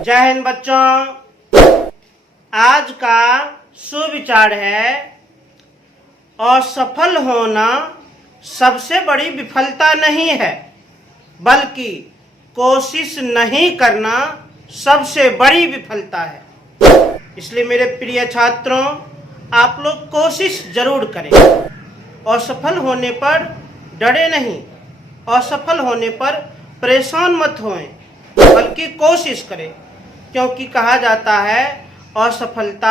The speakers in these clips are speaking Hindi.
जय हिंद बच्चों। आज का सुविचार है असफल होना सबसे बड़ी विफलता नहीं है, बल्कि कोशिश नहीं करना सबसे बड़ी विफलता है। इसलिए मेरे प्रिय छात्रों, आप लोग कोशिश जरूर करें। असफल होने पर डरे नहीं, असफल होने पर परेशान मत होएं, बल्कि कोशिश करें, क्योंकि कहा जाता है असफलता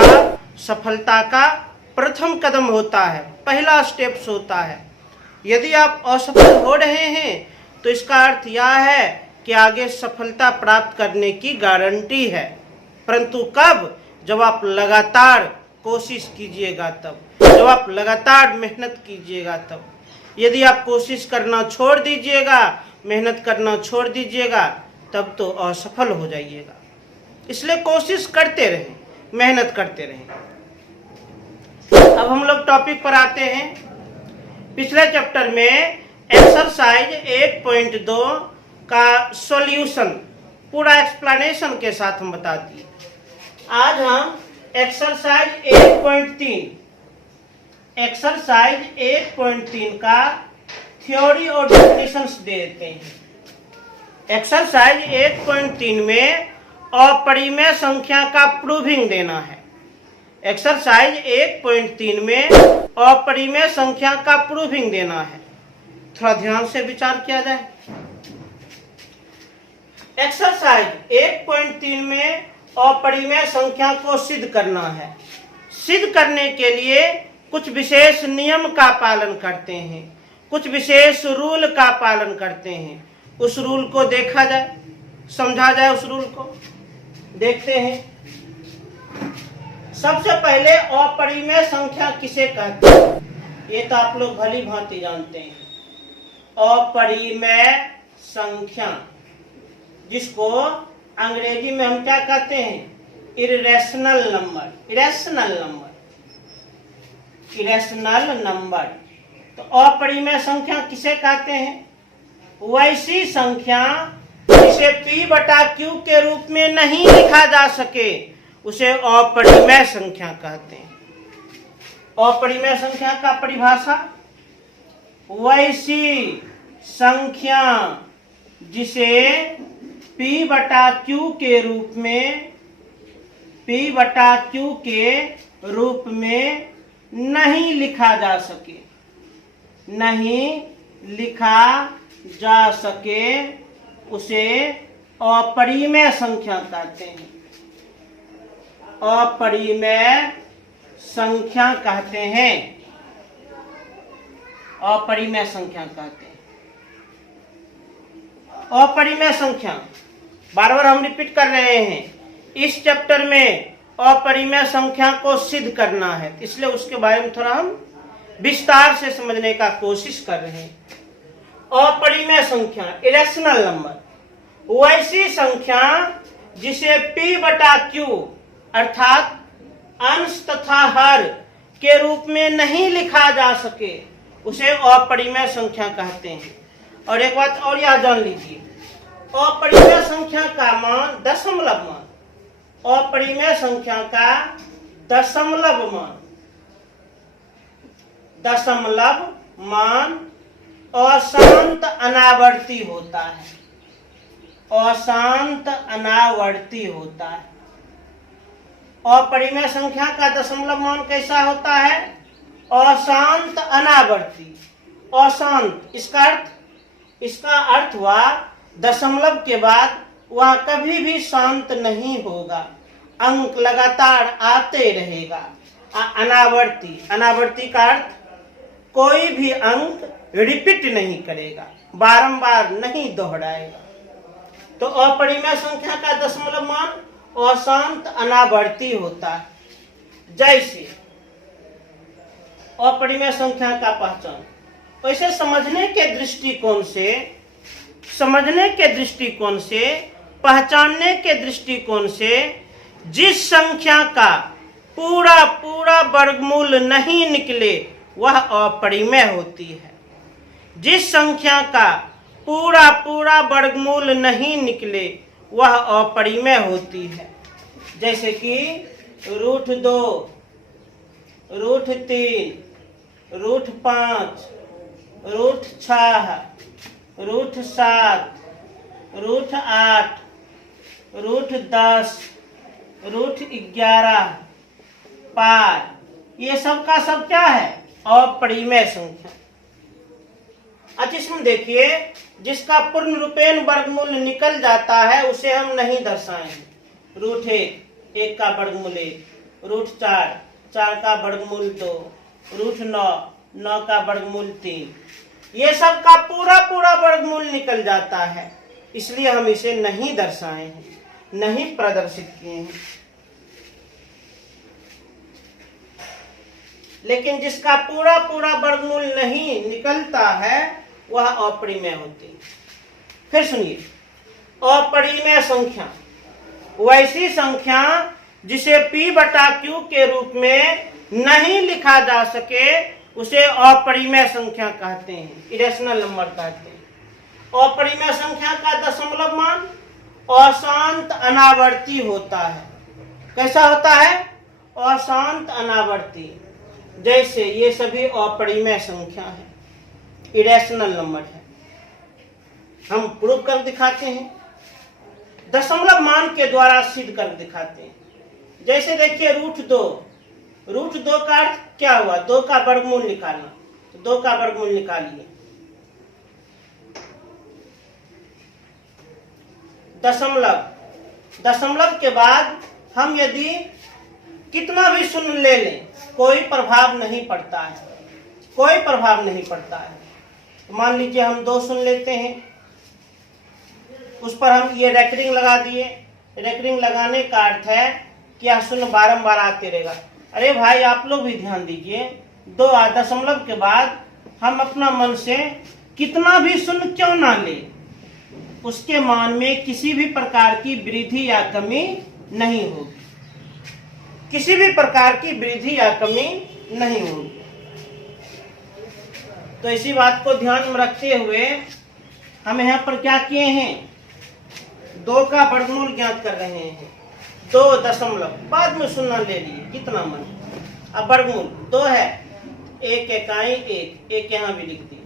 सफलता का प्रथम कदम होता है, पहला स्टेप्स होता है। यदि आप असफल हो रहे हैं तो इसका अर्थ यह है कि आगे सफलता प्राप्त करने की गारंटी है, परंतु कब? जब आप लगातार कोशिश कीजिएगा तब, जब आप लगातार मेहनत कीजिएगा तब। यदि आप कोशिश करना छोड़ दीजिएगा, मेहनत करना छोड़ दीजिएगा, तब तो असफल हो जाइएगा। इसलिए कोशिश करते रहें, मेहनत करते रहें। अब हम लोग टॉपिक पर आते हैं। पिछले चैप्टर में एक्सरसाइज 1.2 का सॉल्यूशन पूरा एक्सप्लेनेशन के साथ हम बता दिए। आज हम एक्सरसाइज 1.3 का थ्योरी और डेफिनेशंस देते हैं। एक्सरसाइज 1.3 में अपरिमेय संख्या का प्रूविंग देना है। एक्सरसाइज 1.3 में अपरिमेय संख्या का प्रूविंग देना है। थोड़ा ध्यान से विचार किया जाए। एक्सरसाइज 1.3 में अपरिमेय संख्या को सिद्ध करना है। सिद्ध करने के लिए कुछ विशेष नियम का पालन करते हैं, कुछ विशेष रूल का पालन करते हैं। उस रूल को देखा जाए, समझा जाए। उस रूल को देखते हैं। सबसे पहले अपरिमेय संख्या किसे कहते हैं, ये तो आप लोग भली भांति जानते हैं। अपरिमेय संख्या, जिसको अंग्रेजी में हम क्या कहते हैं? Irrational number. Irrational number. तो अपरिमेय संख्या किसे कहते हैं? वैसी संख्या जिसे P/Q के रूप में नहीं लिखा जा सके, उसे अपरिमेय संख्या कहते हैं। अपरिमेय संख्या का परिभाषा: वैसी संख्या जिसे P/Q के रूप में नहीं लिखा जा सके, उसे अपरिमेय संख्या कहते हैं। अपरिमेय संख्या कहते हैं। अपरिमेय संख्या कहते हैं। अपरिमेय संख्या बार बार हम रिपीट कर रहे हैं। इस चैप्टर में अपरिमेय संख्या को सिद्ध करना है, इसलिए उसके बारे में थोड़ा हम विस्तार से समझने का कोशिश कर रहे हैं। अपरिमेय संख्या, इरेशनल नंबर, वैसी संख्या जिसे P/Q अर्थात अंश तथा हर के रूप में नहीं लिखा जा सके, उसे अपरिमेय संख्या कहते हैं। और एक बात और यह जान लीजिए, अपरिमेय संख्या का मान दशमलव मान, अपरिमेय संख्या का दशमलव मान अशांत अनावर्ती होता है। अशांत अनावर्ती होता है। अपरिमेय संख्या का दशमलव मान कैसा होता है? अशांत अनावर्ती। अशांत, इसका अर्थ हुआ दशमलव के बाद वह कभी भी शांत नहीं होगा, अंक लगातार आते रहेगा। अनावर्ती का अर्थ कोई भी अंक रिपीट नहीं करेगा, बारंबार नहीं दोहराएगा। तो अपरिमेय संख्या का दशमलव मान अशांत अनावर्ती होता है। जैसे अपरिमेय संख्या का पहचान, वैसे समझने के दृष्टिकोण से, पहचानने के दृष्टिकोण से, जिस संख्या का पूरा वर्गमूल नहीं निकले वह अपरिमेय होती है। जिस संख्या का पूरा वर्गमूल नहीं निकले वह अपरिमेय होती है। जैसे कि √2, √3, √5, √6, √7, √8, √10, √11, पार, ये सब का सब क्या है? अपरिमेय संख्या। अच्छा इसमें देखिए, जिसका पूर्ण रूपेण वर्गमूल निकल जाता है उसे हम नहीं दर्शाएंगे। √1, 1 का वर्गमूल 1, √4, 4 का वर्गमूल 2, √9, 9 का वर्गमूल 3, ये सब का पूरा पूरा वर्गमूल निकल जाता है, इसलिए हम इसे नहीं दर्शाए हैं, नहीं प्रदर्शित किए हैं। लेकिन जिसका पूरा पूरा वर्गमूल नहीं निकलता है वह अपरिमेय होती है। फिर सुनिए, अपरिमेय संख्या वैसी संख्या जिसे p/q के रूप में नहीं लिखा जा सके उसे अपरिमेय संख्या कहते हैं, इरेशनल नंबर कहते हैं। अपरिमेय संख्या का दशमलव मान अशांत अनावर्ती होता है। कैसा होता है? अशांत अनावर्ती। जैसे ये सभी अपरिमेय संख्या है, इरेशनल नंबर है। हम प्रूव कर दिखाते हैं, दशमलव मान के द्वारा सिद्ध कर दिखाते हैं। जैसे देखिए √2 का अर्थ क्या हुआ? 2 का वर्गमूल निकालना, तो 2 का वर्गमूल निकालिए। दशमलव के बाद हम यदि कितना भी शून्य ले लें कोई प्रभाव नहीं पड़ता है, कोई प्रभाव नहीं पड़ता है। तो मान लीजिए हम 2 शून्य लेते हैं, उस पर हम ये रेकरिंग लगा दिए। रेकरिंग लगाने का अर्थ है कि यह शून्य बारंबार आते रहेगा। अरे भाई आप लोग भी ध्यान दीजिए, 2 दशमलव के बाद हम अपना मन से कितना भी शून्य क्यों ना ले, उसके मान में किसी भी प्रकार की वृद्धि या कमी नहीं होगी, किसी भी प्रकार की वृद्धि या कमी नहीं होगी। तो इसी बात को ध्यान में रखते हुए हम यहाँ पर क्या किए हैं? 2 का वर्गमूल ज्ञात कर रहे हैं। 2 दशमलव बाद में शून्य ले लिए जितना मन। अब वर्गमूल 2 है, 1 इकाई 1, 1 यहाँ भी लिख दिए।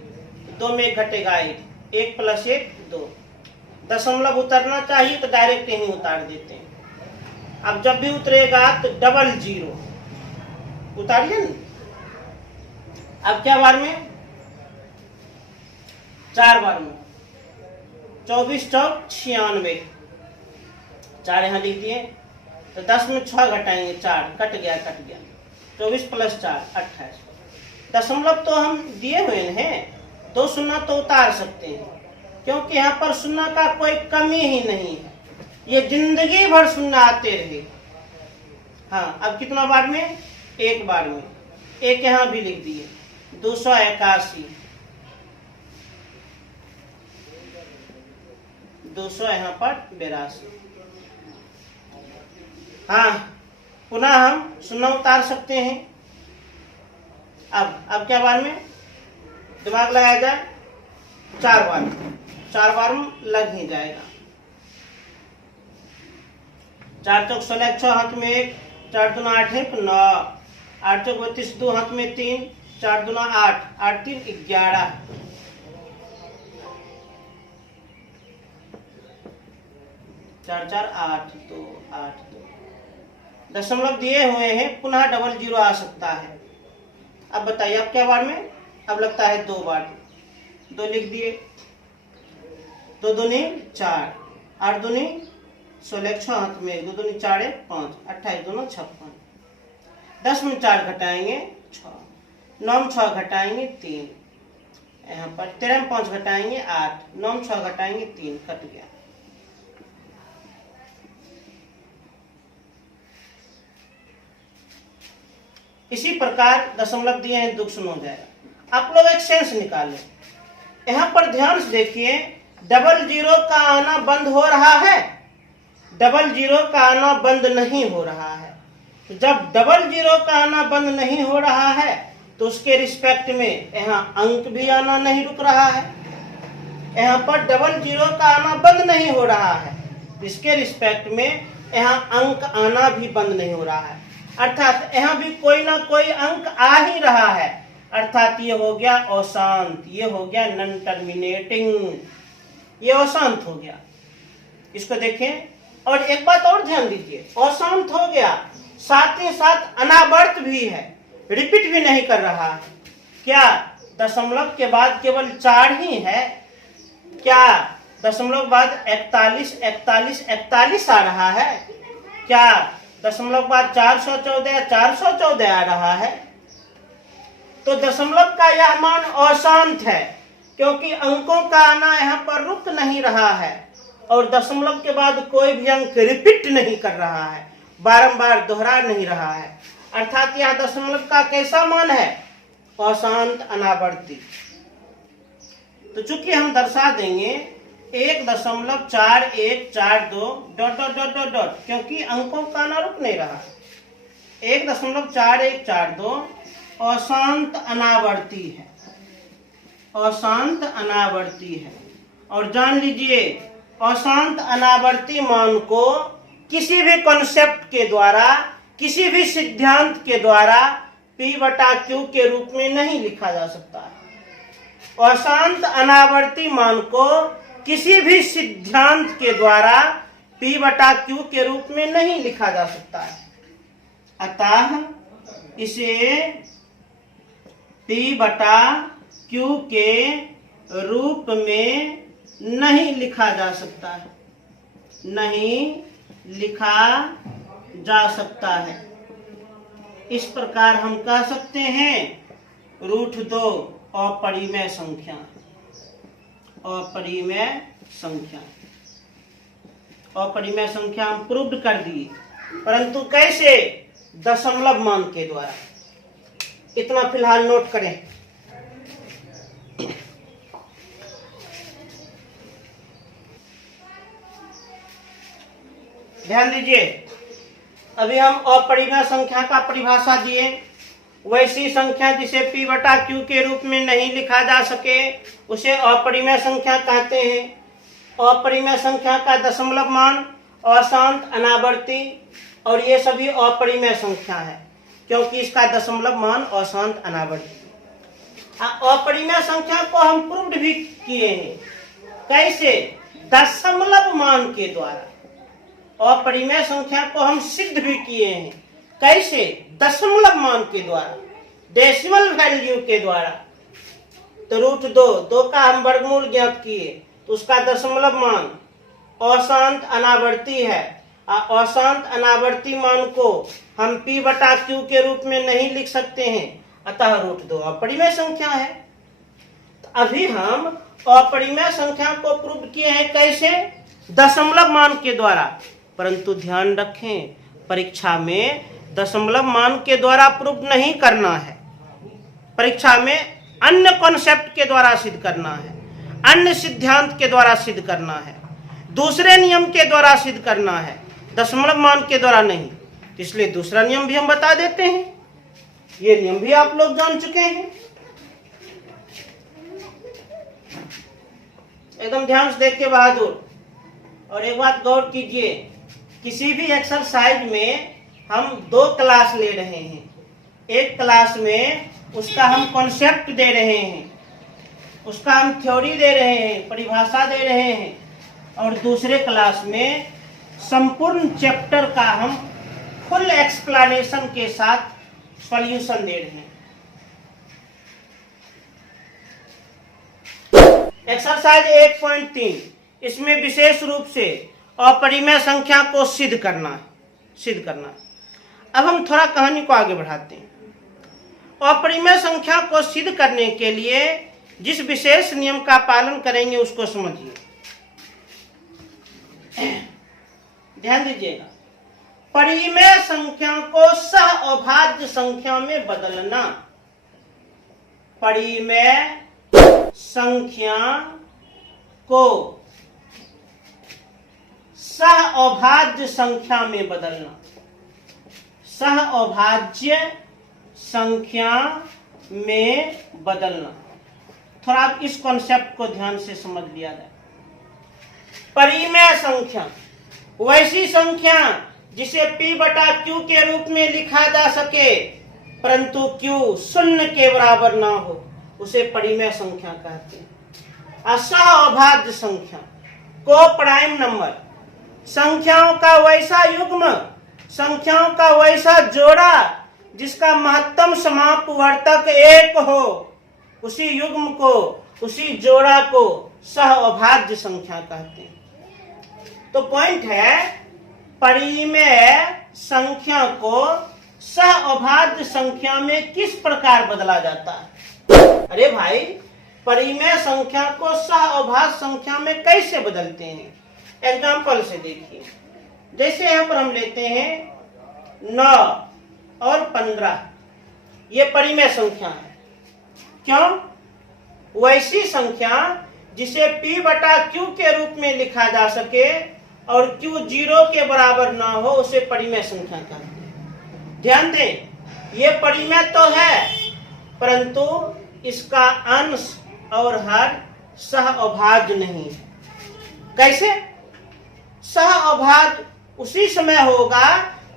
2 में 1 घटेगा 1, 1 + 1 2। दशमलव उतरना चाहिए तो डायरेक्ट यहीं उतार देते हैं। अब जब भी उतरेगा तो 00 उतारिए ना। अब क्या बार में? 4 बार में 24 चौक 96, 4 यहाँ लिख दिए। तो 10 में 6 घटाएंगे 4, कट गया 24 + 4 28। दशमलव तो हम दिए हुए हैं, 2 शून्य तो उतार सकते हैं क्योंकि यहाँ पर शून्य का कोई कमी ही नहीं है, ये जिंदगी भर शून्य आते रहे। हाँ, अब कितना बार में? 1 बार में। 1 यहाँ भी लिख दिए। 281, 200 यहाँ पर 82। हाँ, पुनः हम शून्य उतार सकते हैं। अब क्या बार में? दिमाग लगाया जाए। 4 बार, 4 बार में लग ही जाएगा। 4 चौक 16, 6 हाथ में 1, 4 दूना 8 है 9, 8 चौक 32, 2 हाथ में 3, 4 दूना 8, 8 3 11, 4 4 8 2 8 2। दशमलव दिए हुए हैं, पुनः 00 आ सकता है। अब बताइए अब क्या बार में? अब लगता है 2 बार। 2 लिख दिए। 2 दूनी 4, 8 दूनी 16, 6 हाथ में 1, 2 दूनी 4 है 5, 28 दूना 56। 10 में 4 घटाएंगे 6, 9 में 6 घटाएंगे 3, यहाँ पर 13 में 5 घटाएंगे 8, 9 में 6 घटाएंगे 3, कट गया। इसी प्रकार दशमलव दिए हैं, दुख सुन हो जाएगा। आप लोग एक सेंस निकालें। यहाँ पर ध्यान से देखिए, 00 का आना बंद हो रहा है, 00 का आना बंद नहीं हो रहा है। जब 00 का आना बंद नहीं हो रहा है तो उसके रिस्पेक्ट में यहाँ अंक भी आना नहीं रुक रहा है। यहाँ पर 00 का आना बंद नहीं हो रहा है, इसके रिस्पेक्ट में यहाँ अंक आना भी बंद नहीं हो रहा है, अर्थात यहाँ भी कोई ना कोई अंक आ ही रहा है, अर्थात ये हो गया अशांत, ये हो गया नॉन टर्मिनेटिंग, ये अशांत हो गया। इसको देखें, और एक बात और ध्यान दीजिए, अशांत हो गया साथ ही साथ अनावर्त भी है, रिपीट भी नहीं कर रहा है। क्या दशमलव के बाद केवल 4 ही है? क्या दशमलव बाद 41 41 41 आ रहा है? क्या दशमलव बाद 414 414 आ रहा है? तो दशमलव का यह मान अशांत है, क्योंकि अंकों का आना यहाँ पर रुक नहीं रहा है और दशमलव के बाद कोई भी अंक रिपीट नहीं कर रहा है, बारंबार दोहरा नहीं रहा है, अर्थात यह दशमलव का कैसा मान है? अशांत अनावर्ती। तो चूंकि हम दर्शा देंगे 1.4142 dot dot dot dot dot, क्योंकि अंकों का आना रुक नहीं रहा, 1.4142 अशांत अनावर्ती है, अशांत अनावर्ती है। और जान लीजिए, अशांत अनावर्ती मान को किसी भी कॉन्सेप्ट के द्वारा, किसी भी सिद्धांत के द्वारा P/Q के रूप में नहीं लिखा जा सकता है। अशांत अनावर्ती मान को किसी भी सिद्धांत के द्वारा P/Q के रूप में नहीं लिखा जा सकता है, अतः इसे P/Q के रूप में नहीं लिखा जा सकता है, नहीं लिखा जा सकता है। इस प्रकार हम कह सकते हैं √2 अपरिमेय संख्या, अपरिमेय संख्या, अपरिमेय संख्या हम प्रूव्ड कर दिए, परंतु कैसे? दशमलव मान के द्वारा। इतना फिलहाल नोट करें। ध्यान दीजिए, अभी हम अपरिमेय संख्या का परिभाषा दिए, वैसी संख्या जिसे P/Q के रूप में नहीं लिखा जा सके उसे अपरिमेय संख्या कहते हैं। अपरिमेय संख्या का दशमलव मान अशांत अनावर्ती, और ये सभी अपरिमेय संख्या है क्योंकि इसका दशमलव मान अशांत अनावर्ती। अपरिमेय संख्या को हम प्रूव्ड भी किए हैं, कैसे? दशमलव मान के द्वारा। अपरिमेय संख्या को हम सिद्ध भी किए हैं, कैसे? दशमलव मान के द्वारा, डेसिमल वैल्यू के द्वारा। तो √2 का हम वर्गमूल ज्ञात किए, तो उसका दशमलव मान अशांत अनावर्ती है। अशांत अनावर्ती मान को हम P/Q के रूप में नहीं लिख सकते हैं, अतः √2 अपरिमेय संख्या है। तो अभी हम अपरिमेय संख्या को प्रूव किए हैं, कैसे? दशमलव मान के द्वारा। परंतु ध्यान रखें, परीक्षा में दशमलव मान के द्वारा प्रूव नहीं करना है, परीक्षा में अन्य कॉन्सेप्ट के द्वारा सिद्ध करना है, अन्य सिद्धांत के द्वारा सिद्ध करना है, दूसरे नियम के द्वारा सिद्ध करना है, दशमलव मान के द्वारा नहीं। इसलिए दूसरा नियम भी हम बता देते हैं, ये नियम भी आप लोग जान चुके हैं। एकदम ध्यान से देखिए बहादुर, और एक बात गौर कीजिए, किसी भी एक्सरसाइज में हम 2 क्लास ले रहे हैं। एक क्लास में उसका हम कॉन्सेप्ट दे रहे हैं, उसका हम थ्योरी दे रहे हैं, परिभाषा दे रहे हैं, और दूसरे क्लास में संपूर्ण चैप्टर का हम फुल एक्सप्लेनेशन के साथ सॉल्यूशन दे रहे हैं। एक्सरसाइज 1.3, इसमें विशेष रूप से अपरिमेय संख्या को सिद्ध करना है। अब हम थोड़ा कहानी को आगे बढ़ाते हैं। अपरिमेय संख्या को सिद्ध करने के लिए जिस विशेष नियम का पालन करेंगे उसको समझिए। ध्यान दीजिएगा, परिमेय संख्या को सह अभाज्य संख्या में बदलना। परिमेय संख्या को सह अभाज्य संख्या में बदलना, सह अभाज्य संख्या में बदलना। थोड़ा आप इस कॉन्सेप्ट को ध्यान से समझ लिया जाए। परिमेय संख्या वैसी संख्या जिसे p बटा q के रूप में लिखा जा सके परंतु q शून्य के बराबर ना हो, उसे परिमेय संख्या कहते हैं। असहअभाज्य संख्या को प्राइम नंबर, संख्याओं का वैसा युग्म, संख्याओं का वैसा जोड़ा जिसका महत्तम समापवर्तक एक हो, उसी युग्म को, उसी जोड़ा को सहअभाज्य संख्या कहते हैं। तो पॉइंट है, परिमेय संख्या को सहअभाज्य संख्या में किस प्रकार बदला जाता है? अरे भाई, परिमेय संख्या को सहअभाज्य संख्या में कैसे बदलते हैं? एग्जाम्पल से देखिए। जैसे यहाँ पर हम लेते हैं 9 और 15, ये परिमेय संख्या है। क्यों? वैसी संख्या जिसे p बटा q के रूप में लिखा जा सके और q 0 के बराबर ना हो, उसे परिमेय संख्या कहते हैं। ध्यान दें, ये परिमेय तो है परंतु इसका अंश और हर सहअभाज्य नहीं है। कैसे? सहअभाज्य उसी समय होगा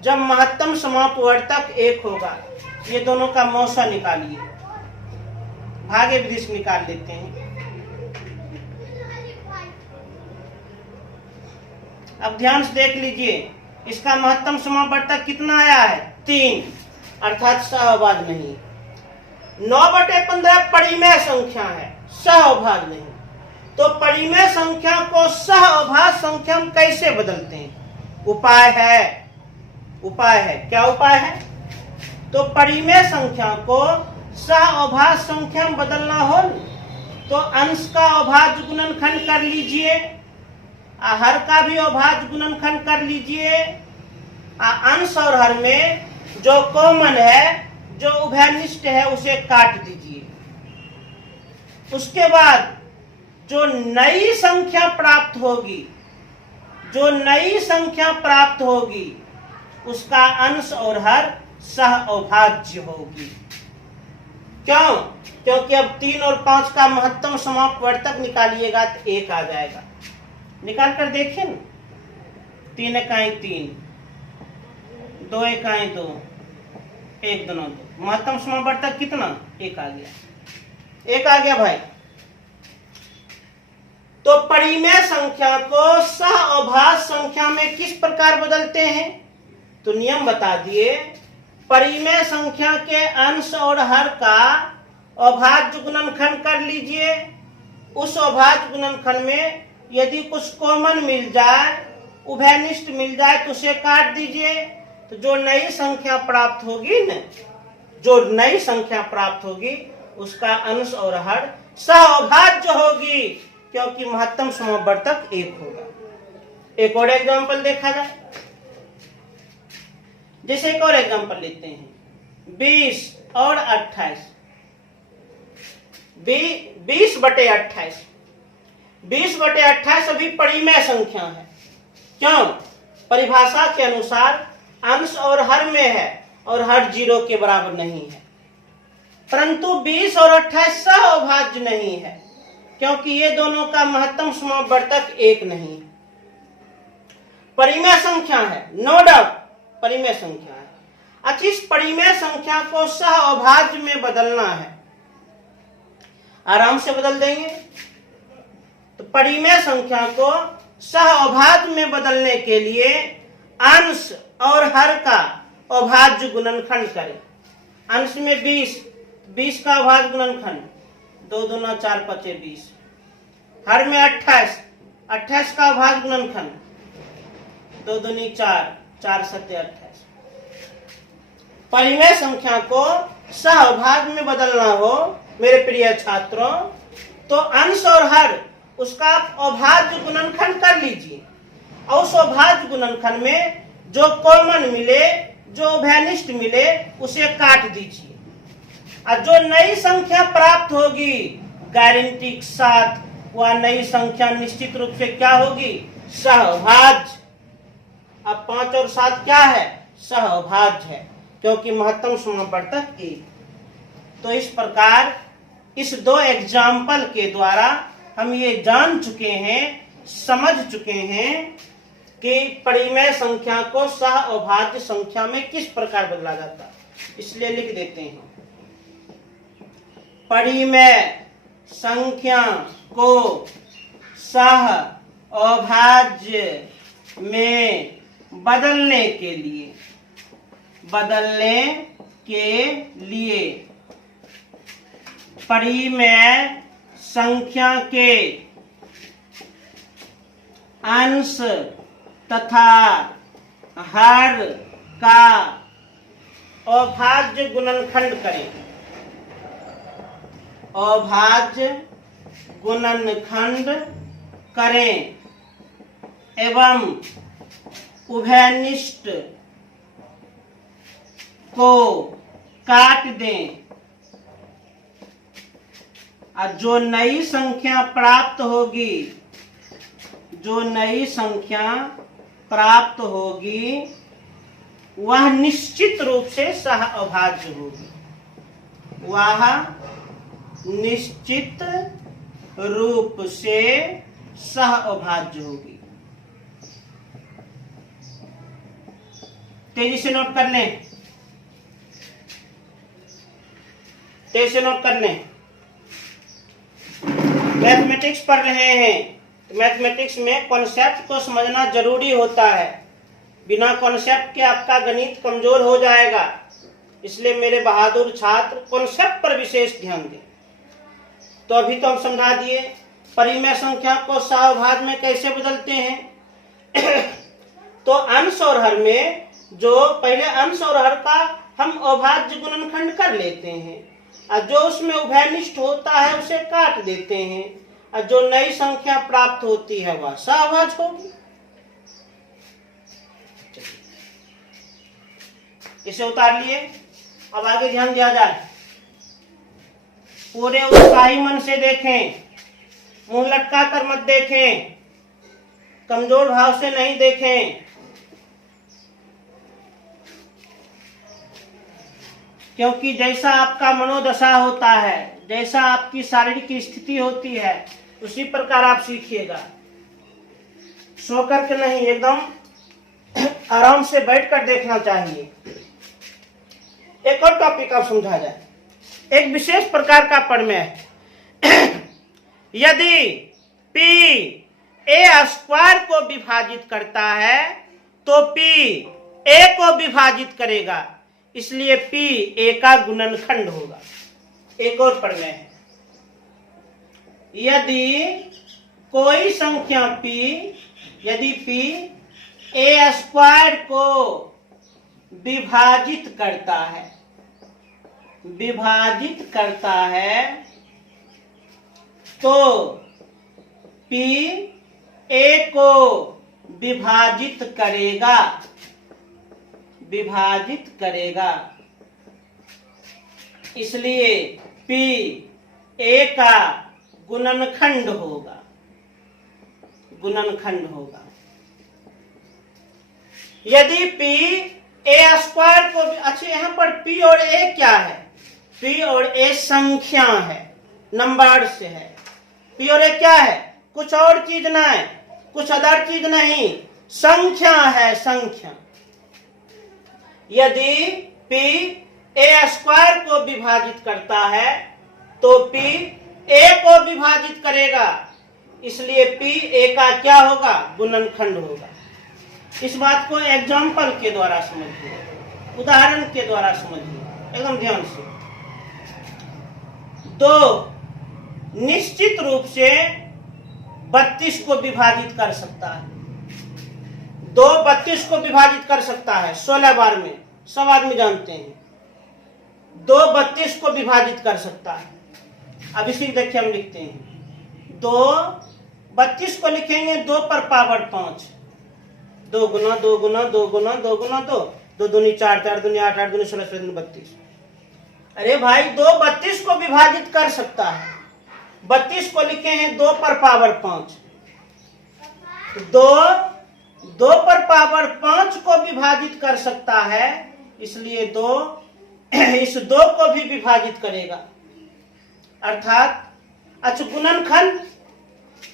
जब महत्तम समापवर्तक एक होगा। ये दोनों का मौसा निकालिए, भागे विधि से निकाल लेते हैं। अब ध्यान से देख लीजिए, इसका महत्तम समापवर्तक कितना आया है? 3, अर्थात सहअभाज्य नहीं। 9/15 परिमेय संख्या है, सहअभाज्य नहीं। तो परिमेय संख्या को सहअभाज्य संख्या में कैसे बदलते हैं? उपाय है, उपाय है। क्या उपाय है? तो परिमेय संख्या को सहअभाज्य संख्या में बदलना हो तो अंश का अभाज्य गुणनखंड कर लीजिए, हर का भी अभाज्य गुणनखंड कर लीजिए। अंश और हर में जो कॉमन है, जो उभयनिष्ठ है, उसे काट दीजिए। उसके बाद जो नई संख्या प्राप्त होगी, जो नई संख्या प्राप्त होगी, उसका अंश और हर सहअभाज्य होगी। क्यों? क्योंकि अब 3 और 5 का महत्तम समापवर्तक निकालिएगा तो 1 आ जाएगा। निकाल कर देखिए ना, 3 इकाई 3, 2 इकाई 2, 1 2 2, महत्तम समापवर्तक कितना? 1 आ गया, 1 आ गया भाई। तो परिमेय संख्या को सहअभाज्य संख्या में किस प्रकार बदलते हैं? तो नियम बता दिए। परिमेय संख्या के अंश और हर का अभाज्य गुणनखंड कर लीजिए। उस अभाज्य गुणनखंड में यदि कुछ कॉमन मिल जाए, उभयनिष्ठ मिल जाए, तो उसे काट दीजिए। तो जो नई संख्या प्राप्त होगी न, जो नई संख्या प्राप्त होगी, उसका अंश और हर सहअभाज्य होगी, क्योंकि महत्तम समापवर्तक 1 होगा। एक और एग्जांपल देखा जाए। जैसे एक और एग्जांपल लेते हैं, 20 और 28, 20/28। 20/28 अभी परिमेय संख्या है। क्यों? परिभाषा के अनुसार अंश और हर में है और हर 0 के बराबर नहीं है। परंतु 20 और 28 सहअभाज्य नहीं है, क्योंकि ये दोनों का महत्तम समापवर्तक 1 नहीं है। परिमेय संख्या है, नो डाउट परिमेय संख्या है। अच्छा, इस परिमेय संख्या को सहअभाज्य में बदलना है, आराम से बदल देंगे। तो परिमेय संख्या को सहअभाज्य में बदलने के लिए अंश और हर का अभाज्य गुणनखंड करें। अंश में 20 का अभाज्य गुणनखंड 2 दूना 4 5 20। हर में 28 का अभाज्य गुणनखंड 2 दूनी 4 4 7 28। परिमेय संख्या को सहअभाज्य में बदलना हो मेरे प्रिय छात्रों, तो अंश और हर उसका अभाज्य गुणनखंड कर लीजिए और उस अभाज्य गुणनखंड में जो कॉमन मिले, जो उभयनिष्ठ मिले, उसे काट दीजिए। और जो नई संख्या प्राप्त होगी गारंटी के साथ, वह नई संख्या निश्चित रूप से क्या होगी? सहअभाज्य। अब 5 और 7 क्या है? सहअभाज्य है, क्योंकि महत्तम समापवर्तक 1। तो इस प्रकार इस 2 एग्जाम्पल के द्वारा हम ये जान चुके हैं, समझ चुके हैं कि परिमेय संख्या को सह अभाज्य संख्या में किस प्रकार बदला जाता है, इसलिए लिख देते हैं। परिमेय संख्या को सह अभाज्य में बदलने के लिए परिमेय संख्या के अंश तथा हर का अभाज्य गुणनखंड करें। अभाज्य गुणनखंड करें एवं उभयनिष्ठ को काट दें। और जो नई संख्या प्राप्त होगी वह निश्चित रूप से सह अभाज्य होगी। तेजी से नोट कर लें, मैथमेटिक्स पढ़ रहे हैं तो मैथमेटिक्स में कॉन्सेप्ट को समझना जरूरी होता है। बिना कॉन्सेप्ट के आपका गणित कमजोर हो जाएगा। इसलिए मेरे बहादुर छात्र कॉन्सेप्ट पर विशेष ध्यान दें। तो अभी तो हम समझा दिए परिमेय संख्या को सहअभाज्य में कैसे बदलते हैं। तो अंश और हर में जो पहले अंश और हर का हम अभाज्य गुणनखंड कर लेते हैं और जो उसमें उभयनिष्ठ होता है उसे काट देते हैं और जो नई संख्या प्राप्त होती है वह सहअभाज्य होगी। इसे उतार लिए। अब आगे ध्यान दिया जाए। पूरे उत्साही मन से देखें, मुंह लटका कर मत देखें, कमजोर भाव से नहीं देखें। क्योंकि जैसा आपका मनोदशा होता है, जैसा आपकी शारीरिक स्थिति होती है, उसी प्रकार आप सीखिएगा। सो करके नहीं, एकदम आराम से बैठकर देखना चाहिए। एक और टॉपिक आप समझा जाए। एक विशेष प्रकार का परिमेय है। यदि P A² को विभाजित करता है तो P A को विभाजित करेगा, इसलिए P A का गुणनखंड होगा। एक और परिमेय है। यदि कोई संख्या यदि P A² को विभाजित करता है तो P A को विभाजित करेगा, इसलिए P A का गुणनखंड होगा। यदि P A² को, अच्छा यहाँ पर P और A क्या है? P और A संख्या है, नंबर से है। P और A क्या है? कुछ और चीज ना है, कुछ अदर चीज नहीं, संख्या है, संख्या। यदि P A² को विभाजित करता है तो P A को विभाजित करेगा, इसलिए P A का क्या होगा? गुणनखंड होगा। इस बात को एग्जाम्पल के द्वारा समझिए, उदाहरण के द्वारा समझिए एकदम ध्यान से। दो निश्चित रूप से 32 को विभाजित कर सकता है। 2 32 को विभाजित कर सकता है 16 बार में, सब आदमी जानते हैं। 2 32 को विभाजित कर सकता है। अब इसी देखिए हम लिखते हैं 2 32 को लिखेंगे 2 पर पावर 5, 2 गुना 2 गुना 2 गुना 2 गुना 2, 2 दूनी 4, 4 दूनी 8, 8 दूनी 16, 16 दूनी 32। अरे भाई 2 32 को विभाजित कर सकता है। 32 को लिखे हैं 2 पर पावर 5, 2 पर पावर 5 को विभाजित कर सकता है, इसलिए 2 इस 2 को भी विभाजित करेगा। अर्थात अच्छा, गुणनखंड,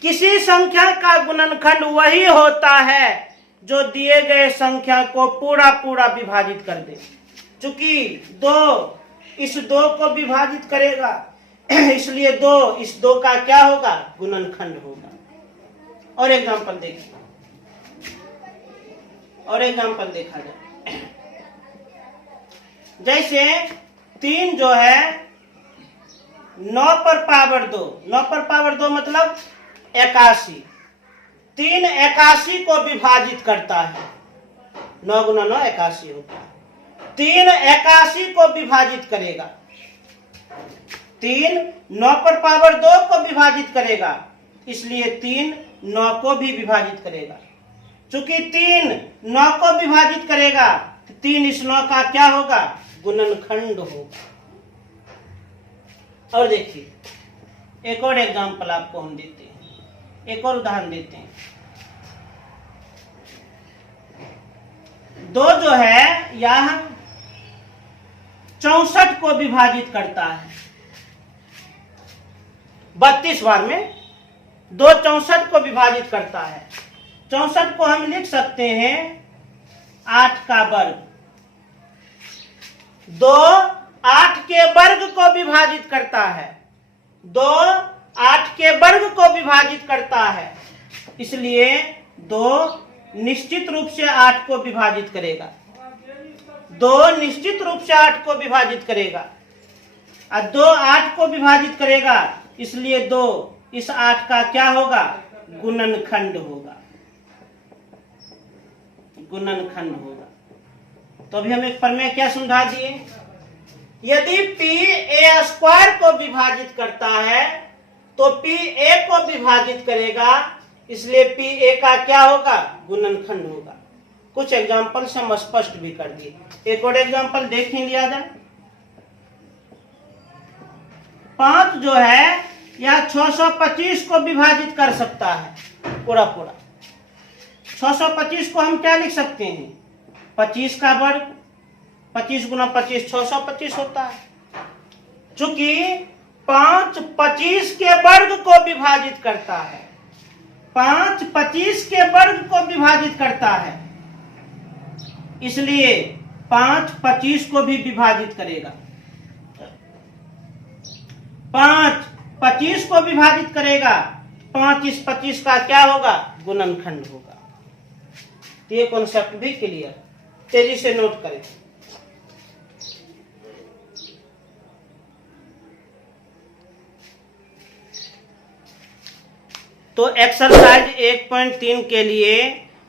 किसी संख्या का गुणनखंड वही होता है जो दिए गए संख्या को पूरा पूरा विभाजित कर दे। चूंकि 2 इस 2 को विभाजित करेगा, इसलिए 2 इस 2 का क्या होगा? गुणनखंड होगा। और एग्जांपल देखिए, और एग्जांपल देखा जाए। जैसे 3 जो है 9 पर पावर 2, 9 पर पावर 2 मतलब 81। 3 81 को विभाजित करता है। 9 गुना 9 81 होता है। 3 81 को विभाजित करेगा। 3 9 पर पावर 2 को विभाजित करेगा, इसलिए 3 9 को भी विभाजित करेगा। चूंकि 3 9 को विभाजित करेगा, 3 इस 9 का क्या होगा? गुणनखंड होगा। और देखिए एक और एग्जांपल आपको हम देते हैं, एक और उदाहरण देते हैं। 2 जो है यह 64 को विभाजित करता है। 32 बार में 2 64 को विभाजित करता है। 64 को हम लिख सकते हैं 8 का वर्ग। 2 8 के वर्ग को विभाजित करता है। 2 8 के वर्ग को विभाजित करता है, इसलिए 2 निश्चित रूप से 8 को विभाजित करेगा। 2 निश्चित रूप से 8 को विभाजित करेगा। और 2 8 को विभाजित करेगा, इसलिए 2 इस 8 का क्या होगा? गुणनखंड होगा। गुणनखंड होगा। तो अभी हम एक प्रमेय क्या समझा दिए? यदि p a स्क्वायर को विभाजित करता है तो p a को विभाजित करेगा, इसलिए p a का क्या होगा? गुणनखंड होगा। कुछ एग्जांपल से हम स्पष्ट भी कर दिए। एक और एग्जांपल देख ही लिया जाए। 5 जो है यह 625 को विभाजित कर सकता है पूरा पूरा। 625 को हम क्या लिख सकते हैं? 25 का वर्ग। 25 गुना 25 625 होता है। चूंकि 5 25 के वर्ग को विभाजित करता है, 5 25 के वर्ग को विभाजित करता है, इसलिए 5 25 को भी विभाजित करेगा। 5 25 को विभाजित करेगा, 5 इस 25 का क्या होगा? गुणनखंड होगा। तो ये कॉन्सेप्ट भी क्लियर, तेजी से नोट करें। तो एक्सरसाइज 1.3 के लिए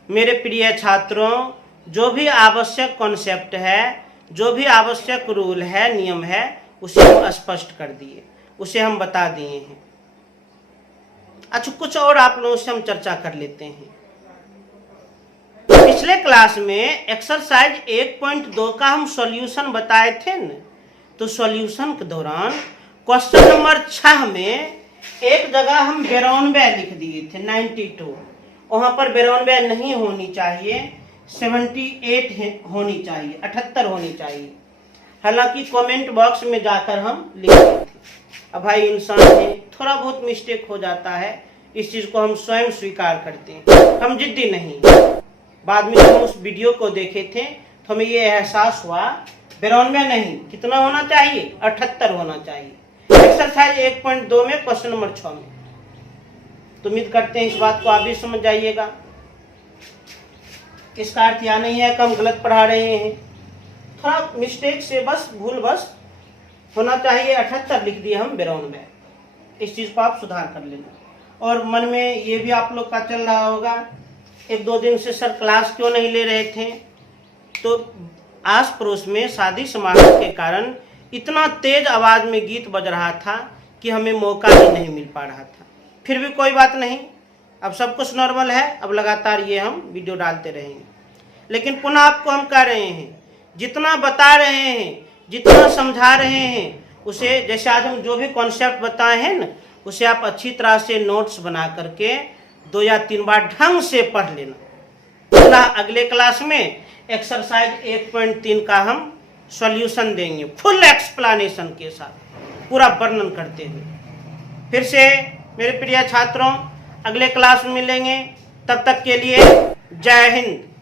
मेरे प्रिय छात्रों, जो भी आवश्यक कॉन्सेप्ट है, जो भी आवश्यक रूल है, नियम है, उसे हम स्पष्ट कर दिए, उसे हम बता दिए हैं। अच्छा, कुछ और आप लोगों से हम चर्चा कर लेते हैं। पिछले क्लास में एक्सरसाइज 1.2 का हम सॉल्यूशन बताए थे न, तो सॉल्यूशन के दौरान क्वेश्चन नंबर 6 में एक जगह हम 92 लिख दिए थे, 92। वहां पर 92 नहीं होनी चाहिए, 78 होनी चाहिए, 78 होनी चाहिए। हालांकि कमेंट बॉक्स में जाकर हम लिख रहे थे। अब भाई इंसान है, थोड़ा बहुत मिस्टेक हो जाता है, इस चीज को हम स्वयं स्वीकार करते हैं, हम जिद्दी नहीं। बाद में जब हम उस वीडियो को देखे थे तो हमें ये एहसास हुआ 92 नहीं, कितना होना चाहिए? 78 होना चाहिए। एक्सरसाइज 1.2 में क्वेश्चन नंबर 6 में। तो उम्मीद करते हैं इस बात को आप भी समझ जाइएगा। इसका अर्थ यह नहीं है कि हम गलत पढ़ा रहे हैं, थोड़ा मिस्टेक से बस भूल बस होना चाहिए। 78 लिख दिए हम 92। इस चीज को आप सुधार कर लेना। और मन में ये भी आप लोग का चल रहा होगा, 1-2 दिन से सर क्लास क्यों नहीं ले रहे थे? तो आस पड़ोस में शादी समारोह के कारण इतना तेज आवाज में गीत बज रहा था कि हमें मौका ही नहीं मिल पा रहा था। फिर भी कोई बात नहीं, अब सब कुछ नॉर्मल है, अब लगातार ये हम वीडियो डालते रहेंगे। लेकिन पुनः आपको हम कह रहे हैं, जितना बता रहे हैं, जितना समझा रहे हैं, उसे जैसे आज हम जो भी कॉन्सेप्ट बताए हैं न, उसे आप अच्छी तरह से नोट्स बना करके 2 या 3 बार ढंग से पढ़ लेना। पुनः अगले क्लास में एक्सरसाइज 1.3 का हम सॉल्यूशन देंगे, फुल एक्सप्लेनेशन के साथ, पूरा वर्णन करते हुए। फिर से मेरे प्रिय छात्रों, अगले क्लास में मिलेंगे। तब तक के लिए जय हिंद।